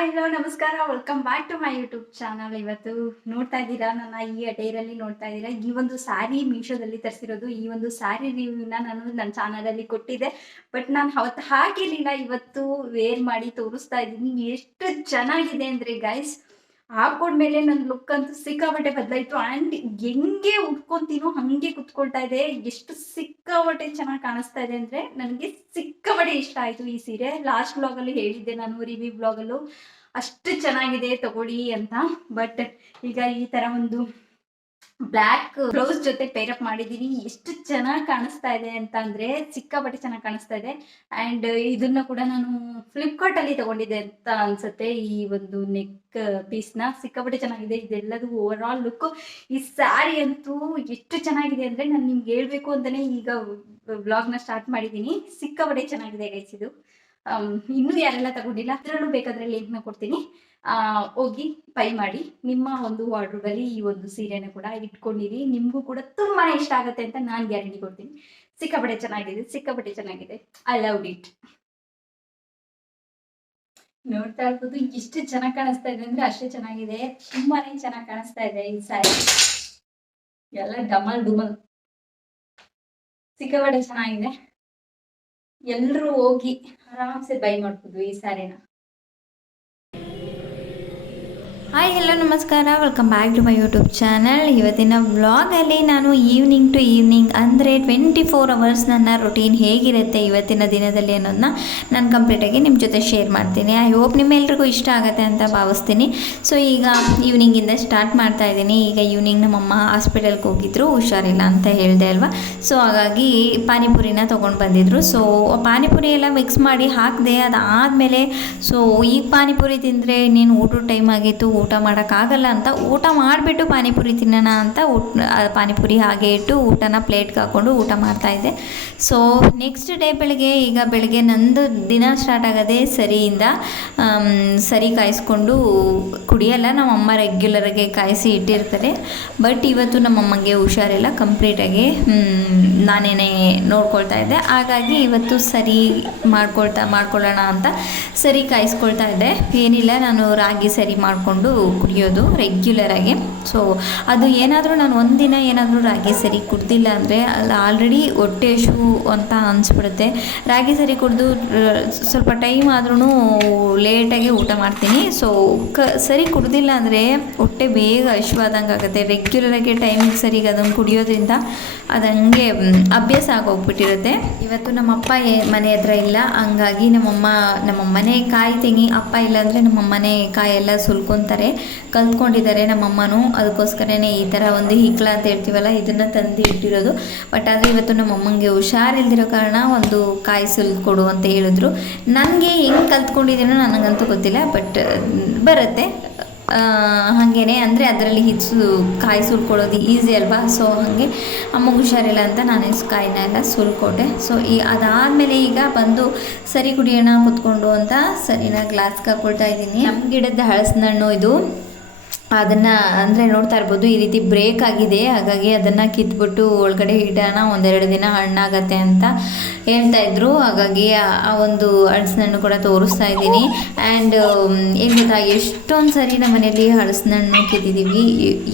Hi hello ನಮಸ್ಕಾರ, welcome back to my YouTube channel. ಇವತ್ತು ನೋಡ್ತಾ ಇದ್ದೀರಾ, ನನ್ನ ಈ ಅಟೈರಲ್ಲಿ ನೋಡ್ತಾ ಇದ್ದೀರಾ. ಈ ಒಂದು ಸ್ಯಾರಿ ಮೀಶೋದಲ್ಲಿ ತರಿಸಿರೋದು. ಈ ಒಂದು ಸ್ಯಾರಿ ರಿವ್ಯೂನ ನಾನು ನನ್ನ ಚಾನಲಲ್ಲಿ ಕೊಟ್ಟಿದ್ದೆ, ಬಟ್ ನಾನು ಅವತ್ತು ಹಾಕಿರಲಿಲ್ಲ. ಇವತ್ತು ವೇರ್ ಮಾಡಿ ತೋರಿಸ್ತಾ ಇದ್ದೀನಿ. ಎಷ್ಟು ಚೆನ್ನಾಗಿದೆ ಅಂದರೆ ಗೈಸ್, ಹಾಕೊಂಡ್ಮೇಲೆ ನನ್ನ ಲುಕ್ ಅಂತೂ ಸಿಕ್ಕಾಪಟ್ಟೆ ಬದಲಾಯಿತು. ಆ್ಯಂಡ್ ಹೆಂಗೆ ಉಟ್ಕೊತೀನೋ ಹಾಗೆ ಕುತ್ಕೊಳ್ತಾ ಇದೆ. ಎಷ್ಟು ಸಿಕ್ಕಾಪಟ್ಟೆ ಚೆನ್ನಾಗಿ ಕಾಣಿಸ್ತಾ ಇದೆ ಅಂದರೆ ನನಗೆ ಸಿಕ್ಕಾಪಟ್ಟೆ ಇಷ್ಟ ಆಯಿತು ಈ ಸೀರೆ. ಲಾಸ್ಟ್ ಬ್ಲಾಗಲ್ಲಿ ಹೇಳಿದ್ದೆ ನಾನು, ರಿವ್ಯೂ ಬ್ಲಾಗಲ್ಲೂ ಅಷ್ಟು ಚೆನ್ನಾಗಿದೆ ತಗೊಳ್ಳಿ ಅಂತ. ಬಟ್ ಈಗ ಈ ಥರ ಒಂದು ಬ್ಲ್ಯಾಕ್ ಬ್ಲೌಸ್ ಜೊತೆ ಪೇರಪ್ ಮಾಡಿದ್ದೀನಿ. ಎಷ್ಟು ಚೆನ್ನಾಗಿ ಕಾಣಿಸ್ತಾ ಇದೆ ಅಂತ ಅಂದರೆ ಸಿಕ್ಕಾಪಟ್ಟೆ ಚೆನ್ನಾಗಿ ಕಾಣಿಸ್ತಾ ಇದೆ. ಆ್ಯಂಡ್ ಇದನ್ನು ಕೂಡ ನಾನು ಫ್ಲಿಪ್ಕಾರ್ಟಲ್ಲಿ ತೊಗೊಂಡಿದ್ದೆ ಅಂತ ಅನಿಸುತ್ತೆ. ಈ ಒಂದು ನೆಕ್ ಪೀಸ್ನ ಸಿಕ್ಕಾಪಟ್ಟೆ ಚೆನ್ನಾಗಿದೆ. ಇದೆಲ್ಲದು ಓವರ್ ಆಲ್ ಲುಕ್. ಈ ಸ್ಯಾರಿ ಅಂತೂ ಎಷ್ಟು ಚೆನ್ನಾಗಿದೆ ಅಂದರೆ ನಾನು ನಿಮ್ಗೆ ಹೇಳ್ಬೇಕು ಅಂತಲೇ ಈಗ ವ್ಲಾಗ್ನ ಸ್ಟಾರ್ಟ್ ಮಾಡಿದ್ದೀನಿ. ಸಿಕ್ಕಾಪಟ್ಟೆ ಚೆನ್ನಾಗಿದೆ ಗೈಸ್ ಇದು. ಇನ್ನೂ ಯಾರೆಲ್ಲ ತಗೊಂಡಿಲ್ಲ ಅದರಲ್ಲೂ ಬೇಕಾದರೆ ಲಿಂಕ್ನ ಕೊಡ್ತೀನಿ, ಹೋಗಿ ಬೈ ಮಾಡಿ. ನಿಮ್ಮ ಒಂದು ವಾರ್ಡ್ರೋಬಲ್ಲಿ ಈ ಒಂದು ಸೀರೆನ ಕೂಡ ಇಟ್ಕೊಂಡಿರಿ, ನಿಮಗೂ ಕೂಡ ತುಂಬಾ ಇಷ್ಟ ಆಗುತ್ತೆ ಅಂತ ನಾನು ಗ್ಯಾರಂಟಿ ಕೊಡ್ತೀನಿ. ಸಿಕ್ಕಾಪಟ್ಟೆ ಚೆನ್ನಾಗಿದೆ, ಸಿಕ್ಕಾಪಟ್ಟೆ ಚೆನ್ನಾಗಿದೆ. I love it. ನೋಡ್ತಾ ಇರ್ಬೋದು ಎಷ್ಟು ಚೆನ್ನಾಗಿ ಕಾಣಿಸ್ತಾ ಇದೆ ಅಂದ್ರೆ ಅಷ್ಟೇ ಚೆನ್ನಾಗಿದೆ. ತುಂಬಾನೇ ಚೆನ್ನಾಗಿ ಕಾಣಿಸ್ತಾ ಇದೆ ಈ ಸ್ಯಾರಿ. ಎಲ್ಲ ಡಮಲ್ ಡುಮಲ್ ಸಿಕ್ಕಾಪಟ್ಟೆ ಚೆನ್ನಾಗಿದೆ. ಎಲ್ಲರೂ ಹೋಗಿ ಆರಾಮ್ಸೆ ಬೈ ಮಾಡ್ಬೋದು ಈ ಸ್ಯಾರಿನ. ಹಾಯ್ ಹಲೋ ನಮಸ್ಕಾರ, welcome back to my YouTube channel. ಇವತ್ತಿನ ವ್ಲಾಗಲ್ಲಿ ನಾನು ಈವ್ನಿಂಗ್ ಟು ಈವ್ನಿಂಗ್ ಅಂದರೆ 24 ಅವರ್ಸ್ ನನ್ನ ರೊಟೀನ್ ಹೇಗಿರುತ್ತೆ ಇವತ್ತಿನ ದಿನದಲ್ಲಿ ಅನ್ನೋದನ್ನ ನಾನು ಕಂಪ್ಲೀಟಾಗಿ ನಿಮ್ಮ ಜೊತೆ ಶೇರ್ ಮಾಡ್ತೀನಿ. ಐ ಹೋಪ್ ನಿಮ್ಮೆಲ್ರಿಗೂ ಇಷ್ಟ ಆಗುತ್ತೆ ಅಂತ ಭಾವಿಸ್ತೀನಿ. ಸೊ ಈಗ ಈವ್ನಿಂಗಿಂದ ಸ್ಟಾರ್ಟ್ ಮಾಡ್ತಾ ಇದ್ದೀನಿ. ಈಗ ಈವ್ನಿಂಗ್ ನಮ್ಮಮ್ಮ ಹಾಸ್ಪಿಟಲ್ಗೆ ಹೋಗಿದ್ರು, ಹುಷಾರಿಲ್ಲ ಅಂತ ಹೇಳಿದೆ ಅಲ್ವಾ. ಸೊ ಹಾಗಾಗಿ ಪಾನಿಪುರಿನ ತೊಗೊಂಡು ಬಂದಿದ್ರು. ಸೊ ಪಾನಿಪುರಿ ಎಲ್ಲ ಮಿಕ್ಸ್ ಮಾಡಿ ಹಾಕಿದೆ. ಅದಾದಮೇಲೆ ಸೊ ಈಗ ಪಾನಿಪುರಿ ತಿಂದರೆ ಇನ್ನೇನು ಊಟದ ಟೈಮ್ ಆಗಿತ್ತು, ಊಟ ಮಾಡೋಕ್ಕಾಗಲ್ಲ ಅಂತ ಊಟ ಮಾಡಿಬಿಟ್ಟು ಪಾನಿಪುರಿ ತಿನ್ನೋಣ ಅಂತ ಪಾನಿಪುರಿ ಹಾಗೆ ಇಟ್ಟು ಊಟನ ಪ್ಲೇಟ್ಗೆ ಹಾಕ್ಕೊಂಡು ಊಟ ಮಾಡ್ತಾಯಿದ್ದೆ. ಸೊ ನೆಕ್ಸ್ಟ್ ಡೇ ಬೆಳಗ್ಗೆ ನಂದು ದಿನ ಸ್ಟಾರ್ಟ್ ಆಗೋದೇ ಸರಿಯಿಂದ. ಸರಿ ಕಾಯಿಸ್ಕೊಂಡು ಕುಡಿಯಲ್ಲ, ನಮ್ಮಮ್ಮ ರೆಗ್ಯುಲರಾಗಿ ಕಾಯಿಸಿ ಇಟ್ಟಿರ್ತಾರೆ. ಬಟ್ ಇವತ್ತು ನಮ್ಮಮ್ಮಗೆ ಹುಷಾರಿಲ್ಲ, ಕಂಪ್ಲೀಟಾಗಿ ನಾನೇನೇ ನೋಡ್ಕೊಳ್ತಾ ಇದ್ದೆ. ಹಾಗಾಗಿ ಇವತ್ತು ಸರಿ ಮಾಡ್ಕೊಳ್ಳೋಣ ಅಂತ ಸರಿ ಕಾಯಿಸ್ಕೊಳ್ತಾ ಇದ್ದೆ. ಏನಿಲ್ಲ, ನಾನು ರಾಗಿ ಸರಿ ಮಾಡಿಕೊಂಡು ಕುಡಿಯೋದು ರೆಗ್ಯುಲರಾಗಿ. ಸೊ ಅದು ಏನಾದರೂ ನಾನು ಒಂದಿನ ಏನಾದರೂ ರಾಗಿ ಸರಿ ಕುಡ್ದಿಲ್ಲ ಅಂದರೆ ಅಲ್ಲಿ ಆಲ್ರೆಡಿ ಹೊಟ್ಟೆ ಹಸಿವು ಅಂತ ಅನಿಸ್ಬಿಡುತ್ತೆ. ರಾಗಿ ಸರಿ ಕುಡಿದು ಸ್ವಲ್ಪ ಟೈಮ್ ಆದ್ರೂ ಲೇಟಾಗಿ ಊಟ ಮಾಡ್ತೀನಿ. ಸೊ ಸರಿ ಕುಡ್ದಿಲ್ಲ ಅಂದರೆ ಹೊಟ್ಟೆ ಬೇಗ ಹಸಿವಾದಂಗೆ ಆಗುತ್ತೆ. ರೆಗ್ಯುಲರಾಗಿ ಟೈಮಿಗೆ ಸರಿಗೆ ಅದನ್ನು ಕುಡಿಯೋದ್ರಿಂದ ಅದು ಹಂಗೆ ಅಭ್ಯಾಸ ಆಗೋಗ್ಬಿಟ್ಟಿರುತ್ತೆ. ಇವತ್ತು ನಮ್ಮಪ್ಪ ಮನೆ ಹತ್ರ ಇಲ್ಲ, ಹಂಗಾಗಿ ನಮ್ಮಮ್ಮನೇ ಕಾಯಿ ತೆಂಗಿ, ಅಪ್ಪ ಇಲ್ಲಾಂದರೆ ನಮ್ಮಮ್ಮನೇ ಕಾಯೆಲ್ಲ ಸುಲ್ಕೊತಾರೆ, ಕಲ್ತ್ಕೊಂಡಿದ್ದಾರೆ ನಮ್ಮಮ್ಮನೂ. ಅದಕ್ಕೋಸ್ಕರನೇ ಈ ಥರ ಒಂದು ಹಿಕ್ಳ ಅಂತ ಹೇಳ್ತೀವಲ್ಲ, ಇದನ್ನು ತಂದು ಇಟ್ಟಿರೋದು. ಬಟ್ ಆದರೆ ಇವತ್ತು ನಮ್ಮಮ್ಮಂಗೆ ಹುಷಾರಿಲ್ದಿರೋ ಕಾರಣ ಒಂದು ಕಾಯಿ ಸುಲ್ಕೊಡು ಅಂತ ಹೇಳಿದ್ರು. ನನಗೆ ಹೆಂಗೆ ಕಲ್ತ್ಕೊಂಡಿದ್ದೀನೋ ನನಗಂತೂ ಗೊತ್ತಿಲ್ಲ, ಬಟ್ ಬರುತ್ತೆ ಹಾಗೇ. ಅಂದರೆ ಅದರಲ್ಲಿ ಕಾಯಿ ಸುಲ್ಕೊಳ್ಳೋದು ಈಸಿ ಅಲ್ವಾ. ಸೊ ಹಾಗೆ ಅಮ್ಮಗೆ ಹುಷಾರಿಲ್ಲ ಅಂತ ನಾನು ಕಾಯಿನ ಎಲ್ಲ ಸುಲ್ಕೊಟ್ಟೆ. ಸೊ ಅದಾದಮೇಲೆ ಈಗ ಬಂದು ಸರಿ ಕುಡಿಯೋಣ ಕೂತ್ಕೊಂಡು ಅಂತ ಸರಿನ ಗ್ಲಾಸ್ಗೆ ಹಾಕ್ಕೊಳ್ತಾ ಇದ್ದೀನಿ. ನಮ್ಮ ಗಿಡದ ಹಳಸಿನ ಹಣ್ಣು ಇದು. ಅದನ್ನು ಅಂದರೆ ನೋಡ್ತಾ ಇರ್ಬೋದು ಈ ರೀತಿ ಬ್ರೇಕ್ ಆಗಿದೆ. ಹಾಗಾಗಿ ಅದನ್ನು ಕಿತ್ಬಿಟ್ಟು ಒಳಗಡೆ ಇಡೋಣ, ಒಂದೆರಡು ದಿನ ಹಣ್ಣಾಗತ್ತೆ ಅಂತ ಹೇಳ್ತಾಯಿದ್ರು. ಹಾಗಾಗಿ ಆ ಒಂದು ಹಳಸಿನ ಹಣ್ಣು ಕೂಡ ತೋರಿಸ್ತಾ ಇದ್ದೀನಿ. ಆ್ಯಂಡ್ ಏನು ಗೊತ್ತಾ, ಎಷ್ಟೊಂದು ಸರಿ ನಮ್ಮ ಮನೇಲಿ ಹಳಸಿನ ಹಣ್ಣು ಕಿತ್ತಿದ್ದೀವಿ,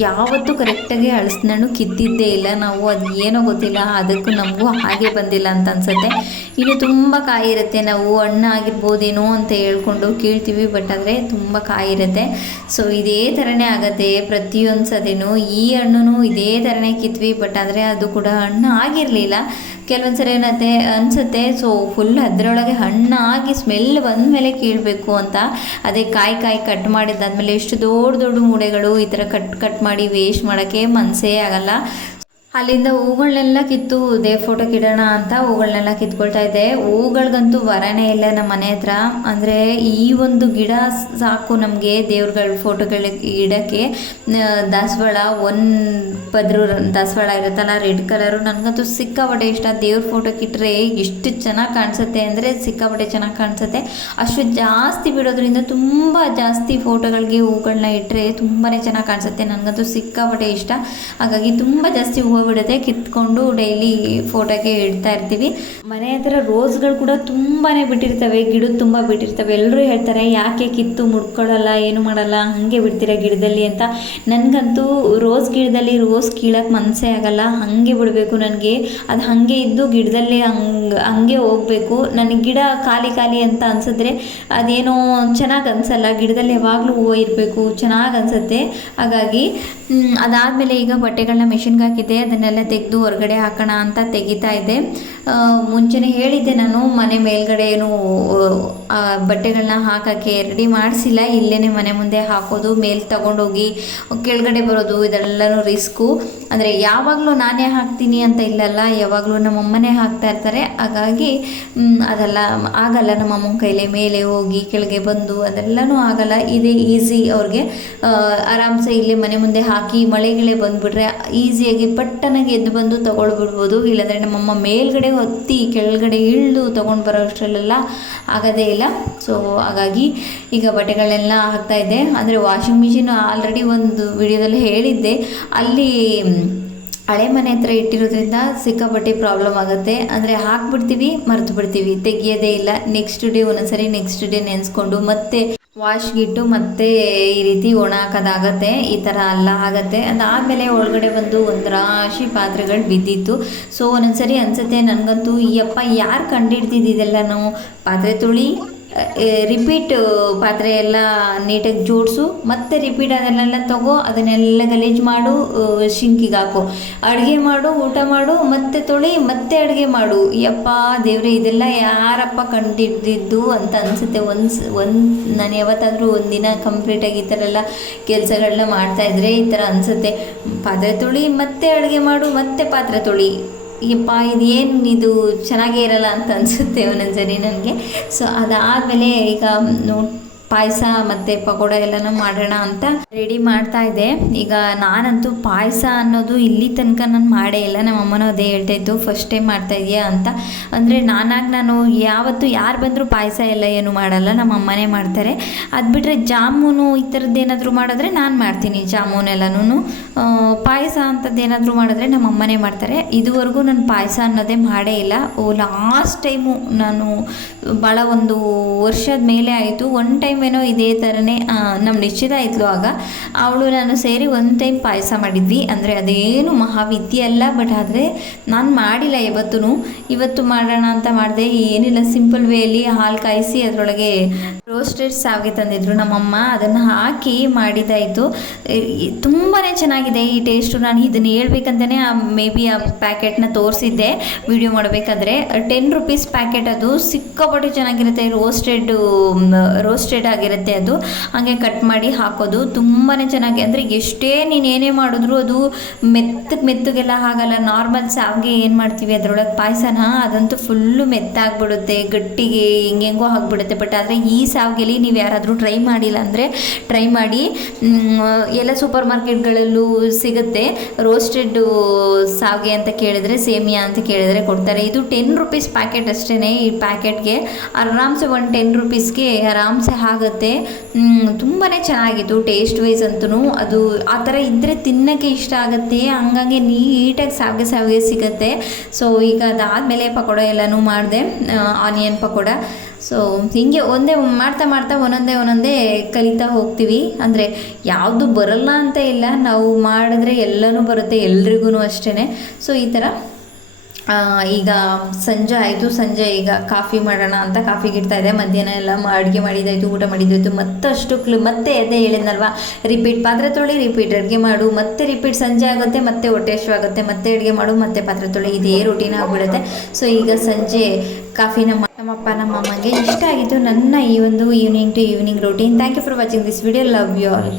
ಯಾವತ್ತೂ ಕರೆಕ್ಟಾಗಿ ಹಳಸಿನ ಹಣ್ಣು ಕಿತ್ತಿದ್ದೇ ಇಲ್ಲ ನಾವು. ಅದು ಏನೋ ಗೊತ್ತಿಲ್ಲ, ಅದಕ್ಕೂ ನಮಗೂ ಹಾಗೆ ಬಂದಿಲ್ಲ ಅಂತ ಅನಿಸುತ್ತೆ. ಇನ್ನು ತುಂಬ ಕಾಯಿ ಇರುತ್ತೆ, ನಾವು ಹಣ್ಣು ಆಗಿರ್ಬೋದೇನೋ ಅಂತ ಹೇಳ್ಕೊಂಡು ಕೀಳ್ತೀವಿ, ಬಟ್ ಆದರೆ ತುಂಬ ಕಾಯಿ ಇರುತ್ತೆ. ಸೊ ಇದೇ ಥರನೇ ಆಗತ್ತೆ ಪ್ರತಿಯೊಂದು ಸದಿನೂ. ಈ ಹಣ್ಣು ಇದೇ ಥರನೇ ಕಿತ್ವಿ, ಬಟ್ ಆದರೆ ಅದು ಕೂಡ ಹಣ್ಣು ಆಗಿರಲಿಲ್ಲ. ಕೆಲವೊಂದು ಸರಿ ಏನತ್ತೆ ಅನಿಸುತ್ತೆ, ಸೊ ಫುಲ್ ಅದರೊಳಗೆ ಹಣ್ಣಾಗಿ ಸ್ಮೆಲ್ ಬಂದಮೇಲೆ ಕೀಳಬೇಕು ಅಂತ. ಅದೇ ಕಾಯಿ ಕಟ್ ಮಾಡಿದ್ದಾದ್ಮೇಲೆ ಎಷ್ಟು ದೊಡ್ಡ ಮೂಡೆಗಳು ಈ ಥರ ಕಟ್ ಮಾಡಿ ವೇಸ್ಟ್ ಮಾಡೋಕ್ಕೆ ಮನಸ್ಸೇ ಆಗಲ್ಲ. ಅಲ್ಲಿಂದ ಹೂಗಳನ್ನೆಲ್ಲ ಕಿತ್ತು ಫೋಟೋಗೆ ಇಡೋಣ ಅಂತ ಹೂಗಳನ್ನೆಲ್ಲ ಕಿತ್ಕೊಳ್ತಾ ಇದ್ದೆ. ಹೂಗಳಿಗಂತೂ ವರನೇ ಇಲ್ಲ ನಮ್ಮ ಮನೆ ಹತ್ರ. ಅಂದರೆ ಈ ಒಂದು ಗಿಡ ಸಾಕು ನಮಗೆ ದೇವ್ರಗಳ ಫೋಟೋಗಳಿಗೆ ಇಡೋಕ್ಕೆ. ದಾಸವಾಳ, ಒಂದು ಪದ್ರು ದಾಸವಾಳ ಇರುತ್ತಲ್ಲ ರೆಡ್ ಕಲರು, ನನಗಂತೂ ಸಿಕ್ಕಾಪಟ್ಟೆ ಇಷ್ಟ. ದೇವ್ರ ಫೋಟೋಗೆ ಇಟ್ಟರೆ ಎಷ್ಟು ಚೆನ್ನಾಗಿ ಕಾಣಿಸುತ್ತೆ ಅಂದರೆ ಸಿಕ್ಕಾಪಟ್ಟೆ ಚೆನ್ನಾಗಿ ಕಾಣಿಸುತ್ತೆ. ಅಷ್ಟು ಜಾಸ್ತಿ ಬಿಡೋದ್ರಿಂದ ತುಂಬ ಜಾಸ್ತಿ ಫೋಟೋಗಳಿಗೆ ಹೂಗಳನ್ನ ಇಟ್ಟರೆ ತುಂಬಾ ಚೆನ್ನಾಗಿ ಕಾಣಿಸುತ್ತೆ. ನನಗಂತೂ ಸಿಕ್ಕಾಪಟ್ಟೆ ಇಷ್ಟ. ಹಾಗಾಗಿ ತುಂಬ ಜಾಸ್ತಿ ಹೂವು ಬಿದ್ದೋಗ್ಬಿಡುತ್ತೆ, ಕಿತ್ಕೊಂಡು ಡೈಲಿ ಫೋಟೋಗೆ ಇಡ್ತಾ ಇರ್ತೀವಿ. ಮನೆ ಹತ್ರ ರೋಸ್ಗಳು ಕೂಡ ತುಂಬಾ ಬಿಟ್ಟಿರ್ತವೆ, ಗಿಡದ ತುಂಬ ಬಿಟ್ಟಿರ್ತವೆ. ಎಲ್ಲರೂ ಹೇಳ್ತಾರೆ ಯಾಕೆ ಕಿತ್ತು ಮುಡ್ಕೊಳ್ಳಲ್ಲ, ಏನು ಮಾಡಲ್ಲ, ಹಾಗೆ ಬಿಡ್ತೀರ ಗಿಡದಲ್ಲಿ ಅಂತ. ನನಗಂತೂ ರೋಸ್ ಗಿಡದಲ್ಲಿ ರೋಸ್ ಕೀಳಕ್ಕೆ ಮನಸ್ಸೇ ಆಗಲ್ಲ, ಹಾಗೆ ಬಿಡಬೇಕು ನನಗೆ. ಅದು ಹಾಗೆ ಇದ್ದು ಗಿಡದಲ್ಲಿ ಹಂಗೆ ಹೋಗಬೇಕು. ನನಗೆ ಗಿಡ ಖಾಲಿ ಖಾಲಿ ಅಂತ ಅನಿಸಿದ್ರೆ ಅದೇನೋ ಚೆನ್ನಾಗಿ ಅನಿಸಲ್ಲ. ಗಿಡದಲ್ಲಿ ಯಾವಾಗಲೂ ಹೂವು ಇರಬೇಕು, ಚೆನ್ನಾಗಿ ಅನಿಸುತ್ತೆ. ಹಾಗಾಗಿ ಅದಾದಮೇಲೆ ಈಗ ಬಟ್ಟೆಗಳನ್ನ ಮಿಷಿನ್ಗೆ ಹಾಕಿದ್ದೆ, ಅದನ್ನೆಲ್ಲ ತೆಗೆದು ಹೊರಗಡೆ ಹಾಕೋಣ ಅಂತ ತೆಗಿತಾ ಇದ್ದೆ. ಮುಂಚೆನೇ ಹೇಳಿದ್ದೆ ನಾನು, ಮನೆ ಮೇಲ್ಗಡೆ ಏನು ಬಟ್ಟೆಗಳನ್ನ ಹಾಕೋಕ್ಕೆ ರೆಡಿ ಮಾಡಿಸಿಲ್ಲ, ಇಲ್ಲೇ ಮನೆ ಮುಂದೆ ಹಾಕೋದು, ಮೇಲೆ ತಗೊಂಡೋಗಿ ಕೆಳಗಡೆ ಬರೋದು, ಇದೆಲ್ಲನೂ ರಿಸ್ಕು. ಅಂದರೆ ಯಾವಾಗಲೂ ನಾನೇ ಹಾಕ್ತೀನಿ ಅಂತ ಇಲ್ಲಲ್ಲ, ಯಾವಾಗಲೂ ನಮ್ಮಮ್ಮನೇ ಹಾಕ್ತಾ ಇರ್ತಾರೆ. ಹಾಗಾಗಿ ಅದೆಲ್ಲ ಆಗಲ್ಲ ನಮ್ಮಮ್ಮನ ಕೈಲಿ, ಮೇಲೆ ಹೋಗಿ ಕೆಳಗೆ ಬಂದು ಅದೆಲ್ಲನೂ ಆಗಲ್ಲ. ಇದೇ ಈಸಿ ಅವ್ರಿಗೆ. ಆರಾಮ್ಸೆ ಇಲ್ಲಿ ಮನೆ ಮುಂದೆ ಹಾಕಿ ಮಳೆಗಳೇ ಬಂದುಬಿಟ್ರೆ ಈಸಿಯಾಗಿ ಪಟ್ಟನಾಗಿ ಎದ್ದು ಬಂದು ತೊಗೊಳ್ಬಿಡ್ಬೋದು. ಇಲ್ಲಾಂದರೆ ನಮ್ಮಮ್ಮ ಮೇಲ್ಗಡೆ ಹೊತ್ತಿ ಕೆಳಗಡೆ ಇಳಿದು ತೊಗೊಂಡು ಬರೋ ಅಷ್ಟರಲ್ಲೆಲ್ಲ ಆಗೋದೇ ಇಲ್ಲ. ಸೊ ಹಾಗಾಗಿ ಈಗ ಬಟ್ಟೆಗಳನ್ನೆಲ್ಲ ಹಾಕ್ತಾಯಿದ್ದೆ. ಅಂದರೆ ವಾಷಿಂಗ್ ಮಿಷಿನ್ ಆಲ್ರೆಡಿ ಒಂದು ವಿಡಿಯೋದಲ್ಲಿ ಹೇಳಿದ್ದೆ, ಅಲ್ಲಿ ಹಳೆ ಮನೆ ಹತ್ರ ಇಟ್ಟಿರೋದ್ರಿಂದ ಸಿಕ್ಕಾಪಟ್ಟೆ ಪ್ರಾಬ್ಲಮ್ ಆಗುತ್ತೆ. ಅಂದರೆ ಹಾಕ್ಬಿಡ್ತೀವಿ, ಮರೆತು ಬಿಡ್ತೀವಿ, ತೆಗಿಯೋದೇ ಇಲ್ಲ. ನೆಕ್ಸ್ಟ್ ಡೇ ಒಂದೊಂದ್ಸರಿ ನೆಕ್ಸ್ಟ್ ಡೇ ನೆನೆಸ್ಕೊಂಡು ಮತ್ತೆ ವಾಶ್ಗಿಟ್ಟು ಮತ್ತೆ ಈ ರೀತಿ ಒಣ ಹಾಕೋದಾಗತ್ತೆ. ಈ ಥರ ಎಲ್ಲ ಆಗುತ್ತೆ. ಅದಾದಮೇಲೆ ಒಳಗಡೆ ಬಂದು ಒಂದು ರಾಶಿ ಪಾತ್ರೆಗಳು ಬಿದ್ದಿತ್ತು. ಸೊ ಒಂದೊಂದ್ಸರಿ ಅನಿಸುತ್ತೆ ನನಗಂತೂ, ಈ ಅಪ್ಪ ಯಾರು ಕಂಡಿಡ್ದಿದ್ದೆಲ್ಲ, ನಾವು ಪಾತ್ರೆ ತೊಳಿ, ರಿಪೀಟ್ ಪಾತ್ರೆ ಎಲ್ಲ ನೀಟಾಗಿ ಜೋಡಿಸು, ಮತ್ತೆ ರಿಪೀಟ್ ಅದನ್ನೆಲ್ಲ ತಗೋ, ಅದನ್ನೆಲ್ಲ ಗಲೀಜು ಮಾಡು, ಶಿಂಕಿಗೆ ಹಾಕು, ಅಡುಗೆ ಮಾಡು, ಊಟ ಮಾಡು, ಮತ್ತೆ ತೊಳಿ, ಮತ್ತೆ ಅಡುಗೆ ಮಾಡು. ಯಪ್ಪ ದೇವ್ರೆ, ಇದೆಲ್ಲ ಯಾರಪ್ಪ ಕಂಡಿಡ್ದಿದ್ದು ಅಂತ ಅನಿಸುತ್ತೆ. ನಾನು ಯಾವತ್ತಾದರೂ ಒಂದಿನ ಕಂಪ್ಲೀಟಾಗಿ ಈ ಥರ ಎಲ್ಲ ಕೆಲಸಗಳನ್ನ ಮಾಡ್ತಾಯಿದ್ರೆ ಈ ಥರ ಅನಿಸುತ್ತೆ. ಪಾತ್ರೆ ತೊಳಿ, ಮತ್ತೆ ಅಡುಗೆ ಮಾಡು, ಮತ್ತೆ ಪಾತ್ರೆ ತೊಳಿ, ಯಪ್ಪ ಇದು ಚೆನ್ನಾಗೇ ಇರಲ್ಲ ಅಂತ ಅನಿಸುತ್ತೆ ಒಂದೊಂದ್ಸರಿ ನನಗೆ. ಸೊ ಅದಾದಮೇಲೆ ಈಗ ಪಾಯಸ ಮತ್ತು ಪಕೋಡ ಎಲ್ಲನೂ ಮಾಡೋಣ ಅಂತ ರೆಡಿ ಮಾಡ್ತಾ ಇದ್ದೆ. ಈಗ ನಾನಂತೂ ಪಾಯಸ ಅನ್ನೋದು ಇಲ್ಲಿ ತನಕ ನಾನು ಮಾಡೇ ಇಲ್ಲ. ನಮ್ಮ ಅಮ್ಮನೂ ಅದೇ ಹೇಳ್ತಾಯಿತ್ತು, ಫಸ್ಟ್ ಟೈಮ್ ಮಾಡ್ತಾ ಇದೆಯಾ ಅಂತ. ಅಂದರೆ ನಾನು ಯಾವತ್ತೂ ಯಾರು ಬಂದರೂ ಪಾಯಸ ಎಲ್ಲ ಏನು ಮಾಡಲ್ಲ, ನಮ್ಮ ಅಮ್ಮನೇ ಮಾಡ್ತಾರೆ. ಅದು ಬಿಟ್ಟರೆ ಜಾಮೂನು ಈ ಥರದ್ದು ಏನಾದರೂ ಮಾಡಿದ್ರೆ ನಾನು ಮಾಡ್ತೀನಿ. ಜಾಮೂನೆಲ್ಲನೂ ಪಾಯಸ ಅಂಥದ್ದು ಏನಾದರೂ ಮಾಡಿದ್ರೆ ನಮ್ಮ ಅಮ್ಮನೇ ಮಾಡ್ತಾರೆ. ಇದುವರೆಗೂ ನಾನು ಪಾಯಸ ಅನ್ನೋದೇ ಮಾಡೇ ಇಲ್ಲ. ಲಾಸ್ಟ್ ಟೈಮು ನಾನು ಭಾಳ ಒಂದು ವರ್ಷದ ಮೇಲೆ ಆಯಿತು, ಒನ್ ಟೈಮ್ ಏನೋ ಇದೇ ಥರನೇ ನಮ್ಮ ನಿಶ್ಚಿತ ಆಯಿತು. ಆಗ ಅವಳು ನಾನು ಸೇರಿ ಒಂದು ಟೈಮ್ ಪಾಯಸ ಮಾಡಿದ್ವಿ. ಅಂದರೆ ಅದೇನು ಮಹಾವಿದ್ಯೆ ಅಲ್ಲ, ಬಟ್ ಆದರೆ ನಾನು ಮಾಡಿಲ್ಲ ಇವತ್ತು ಮಾಡೋಣ ಅಂತ ಮಾಡಿದೆ. ಏನಿಲ್ಲ, ಸಿಂಪಲ್ ವೇಲಿ ಹಾಲು ಕಾಯಿಸಿ ಅದರೊಳಗೆ ರೋಸ್ಟೆಡ್ ಸಾವಿಗೆ ತಂದಿದ್ರು ನಮ್ಮಮ್ಮ, ಅದನ್ನು ಹಾಕಿ ಮಾಡಿದ್ದಾಯಿತು. ತುಂಬಾ ಚೆನ್ನಾಗಿದೆ ಈ ಟೇಸ್ಟು. ನಾನು ಇದನ್ನು ಹೇಳ್ಬೇಕಂತಲೇ ಮೇ ಬಿ ಆ ಪ್ಯಾಕೆಟ್ನ ತೋರಿಸಿದ್ದೆ ವಿಡಿಯೋ ಮಾಡಬೇಕಾದ್ರೆ. 10 ರೂಪೀಸ್ ಪ್ಯಾಕೆಟ್, ಅದು ಸಿಕ್ಕಾಪಟ್ಟೆ ಚೆನ್ನಾಗಿರುತ್ತೆ. ರೋಸ್ಟೆಡ್ ಆಗಿರುತ್ತೆ ಅದು. ಹಾಗೆ ಕಟ್ ಮಾಡಿ ಹಾಕೋದು ತುಂಬಾ ಚೆನ್ನಾಗಿ. ಅಂದರೆ ಎಷ್ಟೇ ನೀನು ಏನೇ ಮಾಡಿದ್ರು ಅದು ಮೆತ್ತಗೆಲ್ಲ ಆಗಲ್ಲ. ನಾರ್ಮಲ್ ಸಾವಿಗೆ ಏನು ಮಾಡ್ತೀವಿ ಅದರೊಳಗೆ ಪಾಯಸನ, ಅದಂತೂ ಫುಲ್ಲು ಮೆತ್ತಾಗ್ಬಿಡುತ್ತೆ, ಗಟ್ಟಿಗೆ ಹೆಂಗೆಂಗೋ ಆಗಿಬಿಡುತ್ತೆ. ಬಟ್ ಆದರೆ ಈ ಸಾವಿಗೆಲಿ ನೀವು ಯಾರಾದರೂ ಟ್ರೈ ಮಾಡಿಲ್ಲ ಅಂದರೆ ಟ್ರೈ ಮಾಡಿ. ಎಲ್ಲ ಸೂಪರ್ ಮಾರ್ಕೆಟ್ಗಳಲ್ಲೂ ಸಿಗುತ್ತೆ ರೋಸ್ಟೆಡ್ ಸಾವಿಗೆ ಅಂತ ಕೇಳಿದರೆ, ಸೇಮಿಯಾ ಅಂತ ಕೇಳಿದರೆ ಕೊಡ್ತಾರೆ. ಇದು 10 ರೂಪೀಸ್ ಪ್ಯಾಕೆಟ್ ಅಷ್ಟೇ. ಈ ಪ್ಯಾಕೆಟ್ಗೆ ಆರಾಮ್ಸೆ 10 ರೂಪೀಸ್ಗೆ ಆರಾಮ್ಸೆ ಆಗುತ್ತೆ. ತುಂಬಾ ಚೆನ್ನಾಗಿತ್ತು ಟೇಸ್ಟ್ ವೈಸ್ ಅಂತೂ. ಅದು ಆ ಥರ ಇದ್ದರೆ ತಿನ್ನೋಕ್ಕೆ ಇಷ್ಟ ಆಗುತ್ತೆ. ಹಂಗಾಗಿ ನೀಟಾಗಿ ಸಾವಿಗೆ ಸಿಗುತ್ತೆ. ಸೊ ಈಗ ಅದಾದಮೇಲೆ ಪಕೋಡ ಎಲ್ಲನೂ ಮಾಡಿದೆ, ಆನಿಯನ್ ಪಕೋಡ. ಸೊ ಹೀಗೆ ಮಾಡ್ತಾ ಒಂದೊಂದೇ ಕಲಿತಾ ಹೋಗ್ತೀವಿ. ಅಂದರೆ ಯಾವುದು ಬರಲ್ಲ ಅಂತ ಇಲ್ಲ, ನಾವು ಮಾಡಿದ್ರೆ ಎಲ್ಲನೂ ಬರುತ್ತೆ ಎಲ್ರಿಗೂ ಅಷ್ಟೇ. ಸೊ ಈ ಥರ ಈಗ ಸಂಜೆ ಆಯಿತು. ಸಂಜೆ ಈಗ ಕಾಫಿ ಮಾಡೋಣ ಅಂತ ಕಾಫಿಗೆ ಇಡ್ತಾ ಇದೆ. ಮಧ್ಯಾಹ್ನ ಎಲ್ಲ ಅಡುಗೆ ಮಾಡಿದ್ದಾಯಿತು, ಊಟ ಮಾಡಿದ್ದಾಯಿತು. ಮತ್ತೆ ಅದೇ ಹೇಳಿದ್ನಲ್ವ, ರಿಪೀಟ್ ಪಾತ್ರೆ ತೊಳಿ, ರಿಪೀಟ್ ಅಡುಗೆ ಮಾಡು, ಮತ್ತೆ ರಿಪೀಟ್ ಸಂಜೆ ಆಗುತ್ತೆ, ಮತ್ತೆ ಹೊಟ್ಟೆ ಹಸಿವಾಗುತ್ತೆ, ಮತ್ತೆ ಅಡುಗೆ ಮಾಡು, ಮತ್ತೆ ಪಾತ್ರೆ ತೊಳಿ, ಇದೇ ರೂಟೀನ್ ಆಗಿಬಿಡುತ್ತೆ. ಸೊ ಈಗ ಸಂಜೆ ಕಾಫಿ ನಮ್ಮಪ್ಪ ನಮ್ಮ ಅಮ್ಮಗೆ ಇಷ್ಟ ಆಗಿತ್ತು ನನ್ನ ಈ ಒಂದು evening to evening routine. Thank you for watching this video. Love you all.